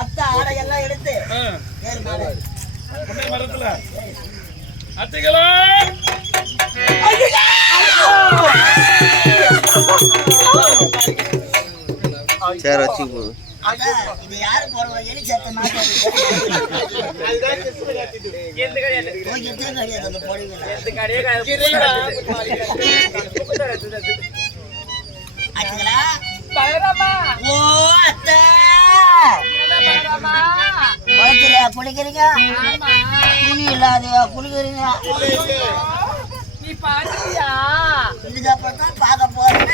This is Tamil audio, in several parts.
அத்தை ஆடையெல்லாம் எடுத்து மரத்துல அத்தைகளா சேர் வச்சு போகுது. இது யாரு போடுவா? எலி சத்தம் குளிக்கிறீங்க, துணி இல்லாதையா குளிக்கிறீங்க? இதுக்கப்புறம் பார்க்க போறேன்.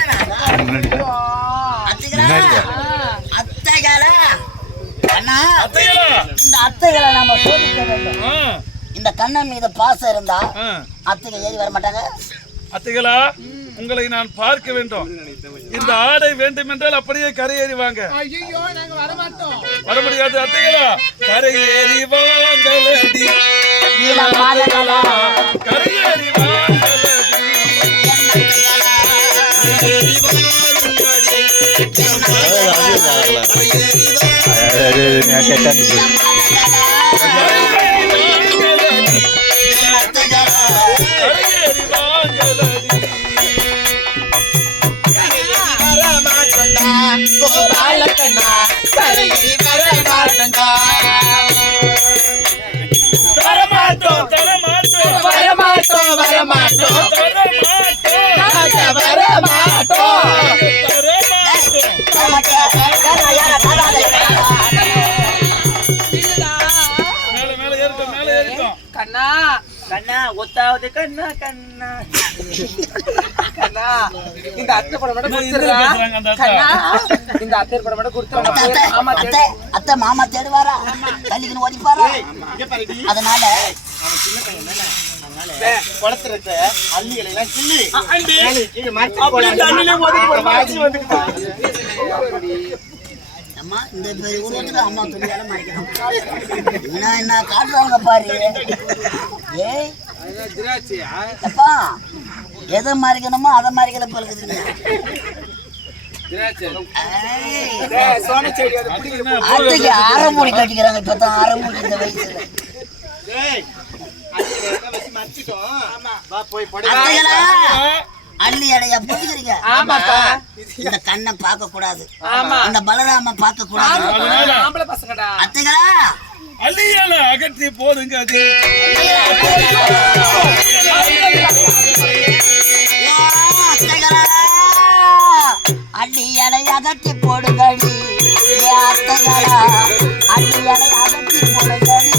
இந்த அத்தைகளை நாம சோதிக்க வேண்டும். இந்த கண்ணன் மீது பாசம் இருந்தா அத்தைகள் ஏறி வர மாட்டாங்க. அத்தைகளா, உங்களை நான் பார்க்க வேண்டும். இந்த ஆடை வேண்டும் என்றால் அப்படியே கரையேறி வாங்க. வர முடியாது அத்தைகளா. கரையேறி வாங்கலடி, கரையேறி கண்ணா கண்ணா ஒத்தாவது கண்ணா கண்ணா கண்ணா இந்த அத்தை படம் மட்டும் இந்த அத்தை படம் மட்டும் கொடுத்துருங்க. அத்தை மாமா தேடுவாரா, தள்ளிக்கின்னு ஓடிப்பாரா? அதனால குளத்துல அள்ளிகளை எல்லாம் கிள்ளி அம்மா இந்த பெரிய உருவத்துக்கு அம்மா துணியால மறைக்கணும். என்ன காட்டுறாங்க பாரு. ஏய் அப்பா, எதை மறைக்கணுமோ அதை மறைக்கல பழகுதுங்க. அத்தைக்கு அரைமூடி கட்டிக்கிறாங்க. இப்பதான் அரைமூடி இந்த வயசுல. அள்ளி அடையா புரிஞ்சுக்கிறீங்க? இந்த கண்ணை பார்க்க கூடாது, இந்த பலராம பார்க்க கூடாது. அத்தைகளா, அள்ளியால அகற்றி போடுங்க. அத்தைகளா, அள்ளி அலை அகற்றி போடுங்கடி. அத்தைகளா, அள்ளி அலை அகற்றி போடுங்கடி.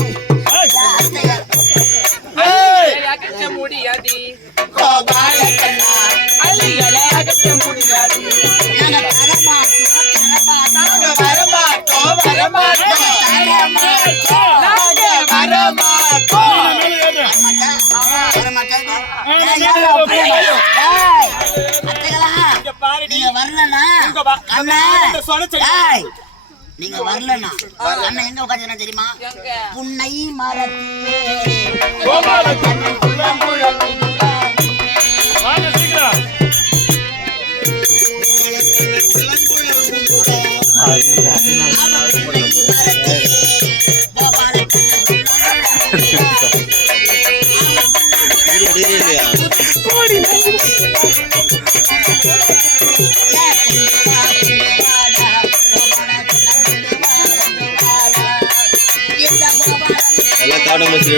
முடியாது நீங்க வரலன்னா நீங்க வரலன்னா அண்ணன் எங்க உட்காந்து தெரியுமா? புன்னை மரத்திலே காடு மசி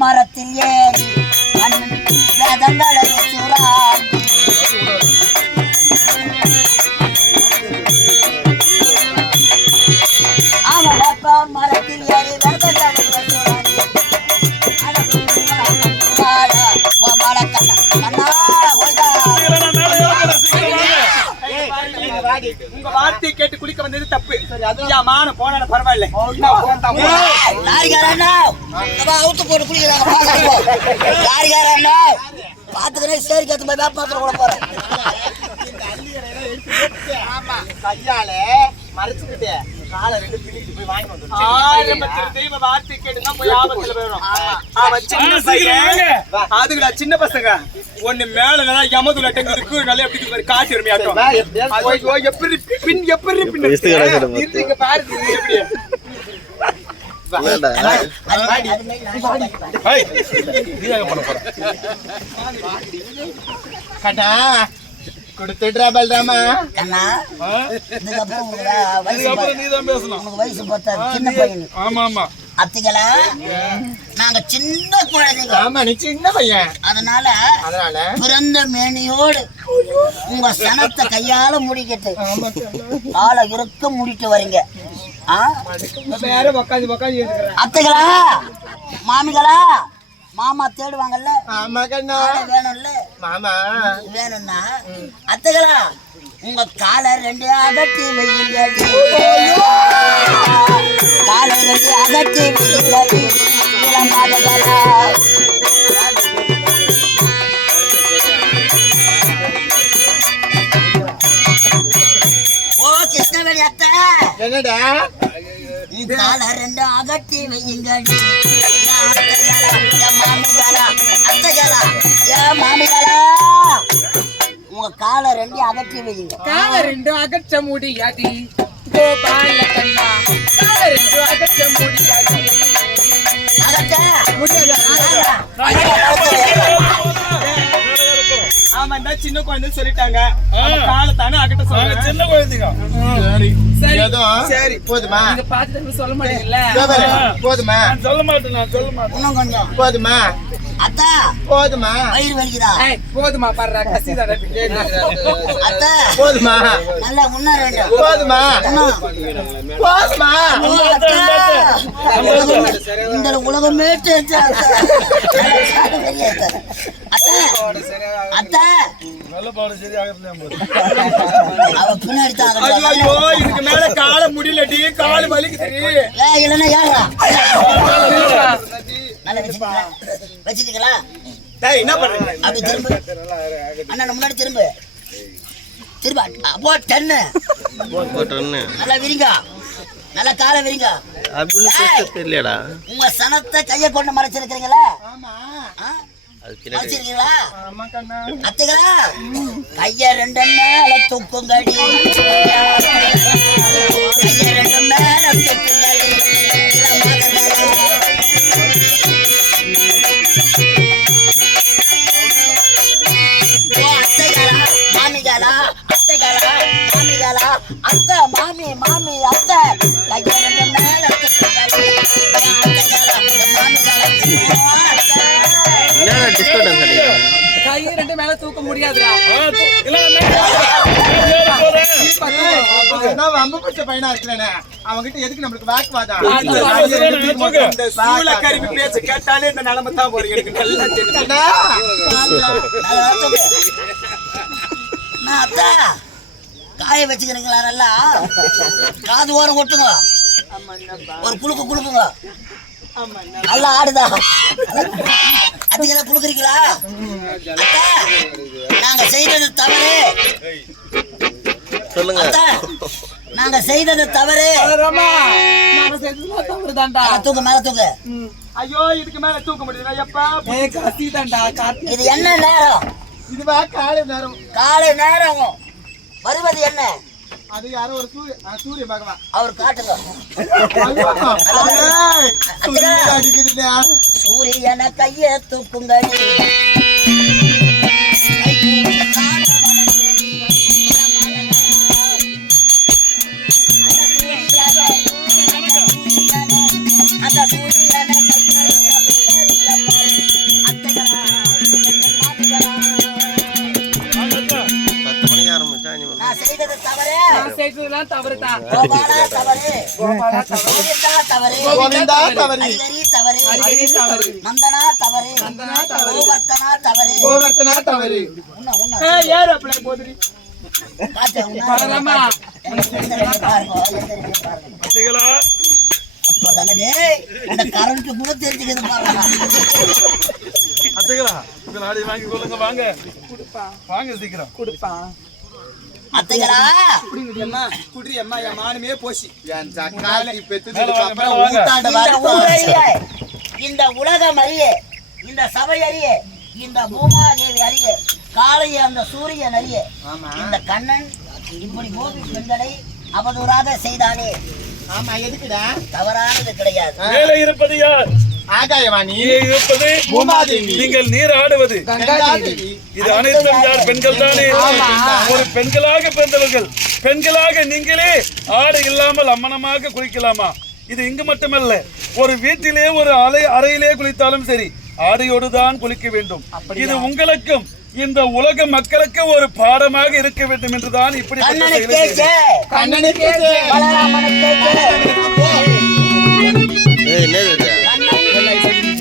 மரத்தில் ஏறி வேதங்களை அவன் மரத்தில் ஏறி உங்க வார்த்தையை கேட்டு குளிக்க வந்தது தப்பு. மான போன பரவாயில்ல. பாத்துக்கிறேன். சரி கேத்து போய் பாத்திரம் கூட போறேன். கையால மறைச்சுக்கிட்டே காலை ரெண்டு பிடிக்கிட்டு போய் வாங்கி வந்துடும். தெய்வ வார்த்தை கேட்டுனா போய் ஆபத்துல போயிடும். சின்ன பசங்க அதுக்குடா சின்ன பசங்க ஒண்ணு மேல நல்லா யமதுல டெங்குக்கு நல்லா எப்படி மாதிரி காட்டி வருமையாட்டும். எப்படி பின் எப்படி பின் இங்க பாருங்க எப்படி கண்ணா கொடுத்துடுறா பல்ராமா. கண்ணா இதுக்கப்புறம் இதுக்கப்புறம் நீதான் பேசணும். உனக்கு வயசு பார்த்தா சின்ன பையன். ஆமா ஆமா அத்திகளா நாங்க சின்ன குழந்தைங்க. ஆமா நீ சின்ன பையன். அதனால பிறந்த மேனியோடு உங்க சனத்தை கையால முடிக்கிட்டு காலை இருக்க முடிட்டு வரீங்க. அத்தைகளா மாமிகளா மாமா தேடுவாங்கல்ல. ஆமா கண்ணா வேணும்ல மாமா வேணும்னா அத்தைகளா உங்க காலை ரெண்டு அகட்டி வையுங்க. காலை ரெண்டு அகட்டி வையுங்க. ஓ கிருஷ்ணவேணி அத்தை என்னடா காலை ரெண்டு அகட்டி வையுங்க. மாமிகளா உங்க காலை ரெண்டு அகற்றி வையுங்க. காலை ரெண்டு அகற்ற முடியாதி கோபால கண்ணா. காலை ரெண்டு அகற்ற முடியாதி ஆமா சின்ன குழந்தை சொல்லிட்டாங்க. காலத்தானே அகட்ட சொல்லுங்க. சின்ன குழந்தைங்க. சரி போதுமா? நீங்க பாத்து சொல்ல மாட்டீங்கல்ல. போதுமா? சொல்ல மாட்டேன் நான் சொல்ல மாட்டேன். இன்னும் கொஞ்சம் போதுமா? அத்தா போதுமா? வயிறு வலிக்குதா? போதுமா பாரு கசிதா. அத்தா போதுமா? நல்லா உண்ண ரெண்டு போதுமா? போதுமா? இந்த உலகமே நல்ல பாடு சரி ஆகல. அவ பின்னாடி தான் ஐயோ இதுக்கு மேல கால முடியலடி. கால் வலிக்குது. இல்லைன்னா யாரா நல்லா வச்சுட்டீங்களா? என்ன பண்றீங்க? அப்படி திரும்ப அண்ணா முன்னாடி திரும்ப அப்போ டென்னு நல்லா விரிங்க. நல்லா காலை விரிங்க. தெரியலடா. உங்க சனத்தை கையை கொண்டு மறைச்சிருக்கிறீங்களா? மறைச்சிருக்கீங்களா? அத்தைகளா கைய ரெண்டு மேல தூக்குங்கடி. கைய ரெண்டு மேல தூக்குங்கடி. அத்தைகளா மாமிகளா அத்தைகளா மாமிகளா அத்தை மாமி மாமி அத்தை கைய ரெண்டு மேல தூக்குங்கடி. அத்தைகளா மாமிகளா கை ரெண்டு மேல தூக்க முடியாதுடா. அம்பு பிடிச்ச பையனா இருக்கிறேனே அவங்கிட்ட எதுக்கு நம்மளுக்கு வாக்குவாதம்? பேச கேட்டாலே இந்த நிலைமை தான் போறீங்க. எனக்கு நல்லா தெரியும். அத்தா காய வச்சுக்கிறீங்களா? நல்லா காது ஓரம் கொட்டுங்க. ஒரு குழுக்கு குழுக்குங்க. நல்லா ஆடுதா? அதுக்கெல்லாம் குழுக்குறீங்களா? நாங்க செய்தது தவறு. சொல்லுங்க. நாங்க செய்தது தவறு. தூக்கு மேல தூக்கு. ஐயோ இதுக்கு மேல தூக்க முடியல. எப்பா இது என்ன நேரம்? இதுவா காலை நேரம். காலை நேரம் வருவது என்ன? அது யாரோ ஒரு சூரிய பகவான். அவர் காட்டுங்க. சூரியன கைய தூக்குங்கடி. அந்த சூரியன செய்ததெல்லாம் தவறுதான். கோபாலா தவறு, கோவிந்தா தவறு, கோவிந்தா தவறு, ஹரி தவறு, மந்தனா தவறு, கோவர்த்தனா தவறு, கோவர்த்தனா தவறு. யார் அப்பளை போதுரி வரலாமா? அத்தைகளா அப்பதானே அந்த கரண்ட் கூட தெரிஞ்சுக்கிறது பாருங்க. அத்தைகளா ஆடி வாங்கி கொள்ளுங்க. வாங்க வாங்க சீக்கிரம் கொடுப்பா. அத்தைகளா அம்மா குடி அம்மா என் மானமே போச்சு என் சக்காத்தி பெத்ததுக்கு மேல வாங்க, அப்புறம் மேல வாங்க. ஊத்தாண்ட இந்த வரட்டும். ஊரறிய, இந்த உலகம் அறிய, இந்த சபை அறிய, இந்த பூமாதேவி அறிய, காலைய அந்த சூரியன் அறிய, இந்த கண்ணன் இப்படி கோபி பெண்களை அவதூறாக செய்தானே. ஆமா எதுக்குடா? தவறானது கிடையாது. மேலே இருப்பது யார்? ஆகாயவாணி இங்கே இருப்பது பூமாதேவி. நீங்கள் நீர் ஆடுவது கங்காதேவி. இது அனைத்தும் யார்? பெண்கள் தானே. ஒரு பெண்களாக பிறந்தவர்கள், பெண்களாக நீங்களே ஆடை இல்லாமல் அம்மனமாக குளிக்கலாமா? இது இங்கு மட்டுமல்ல, ஒரு வீட்டிலே ஒரு அறையிலே குளித்தாலும் சரி ஆடையோடு தான் குளிக்க வேண்டும். இது உங்களுக்கும் இந்த உலக மக்களுக்கு ஒரு பாடமாக இருக்க வேண்டும் என்றுதான் இப்படிப்பட்ட கண்ணனை செயலை கேட்க, செய்கிறேன். கண்ணனை கேட்டு. பலராமனை கேட்க, ஏய், என்னது இது?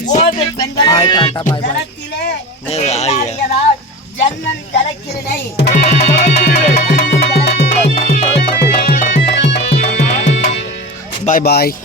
கோவில் பெண்களை ஜலத்திலே நீராடியதால் ஜன்னன் ஜலக்கிரணை. பாய் பாய்.